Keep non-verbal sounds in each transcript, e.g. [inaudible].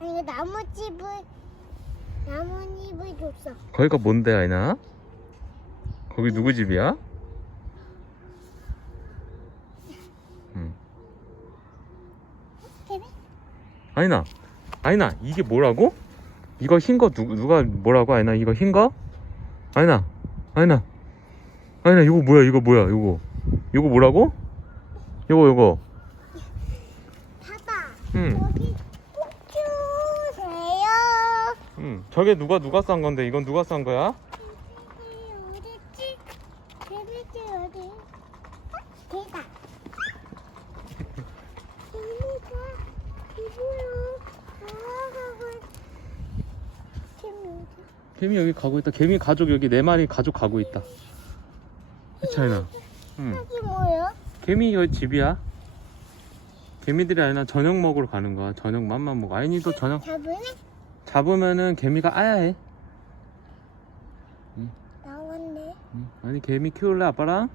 아니 나무집을 나뭇잎을 줬어. 거기가 뭔데 아이나? 거기 누구 집이야? 응. 개미? 아이나 아이나 이게 뭐라고? 이거 흰거 누, 누가 뭐라고 아이나 이거 흰 거? 아이나 아이나 아이나 이거 뭐야 이거 뭐야 이거 이거 뭐라고? 이거 이거 봐봐. 응. 여기 꼭 주세요. 응. 저게 누가 누가 싼 건데 이건 누가 싼 거야? 어딨지? 어디? 어? 이거요. 개미 어디? 개미 여기 가고 있다 개미 가족 여기 네 마리 가족 가고 있다 아이나 응. 여기 뭐야? 개미 여기 집이야 개미들이 아니라 저녁 먹으러 가는 거야 저녁 맘만 먹어 아이니도 저녁 잡으네? 잡으면은 개미가 아야 해. 나왔네. 응. 아니 개미 키울래 아빠랑?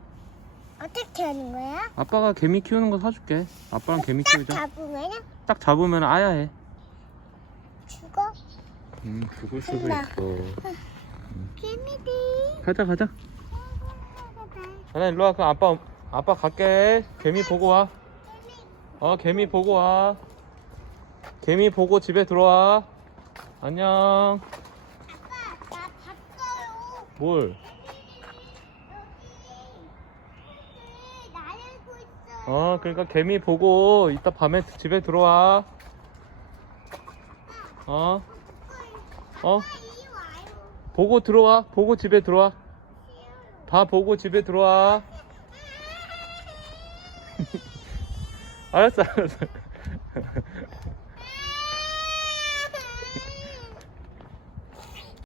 어떻게 하는 거야? 아빠가 개미 키우는 거 사줄게. 아빠랑 개미 딱 키우자. 잡으면 딱 잡으면 아야 해. 죽어. 응, 죽을 수도 끝나. 있어. 개미들. 가자 가자. 하나 일로 와. 그럼 아빠 아빠 갈게. 개미 보고 와. 어 개미 보고 와. 개미 보고 집에 들어와 안녕 아빠, 나 봤어요. 뭘. 어, 그러니까 개미 보고 이따 밤에 집에 들어와. 어, 어. 보고 들어와. 보고 집에 들어와. 다 보고 집에 들어와. [laughs] 알았어, 알았어.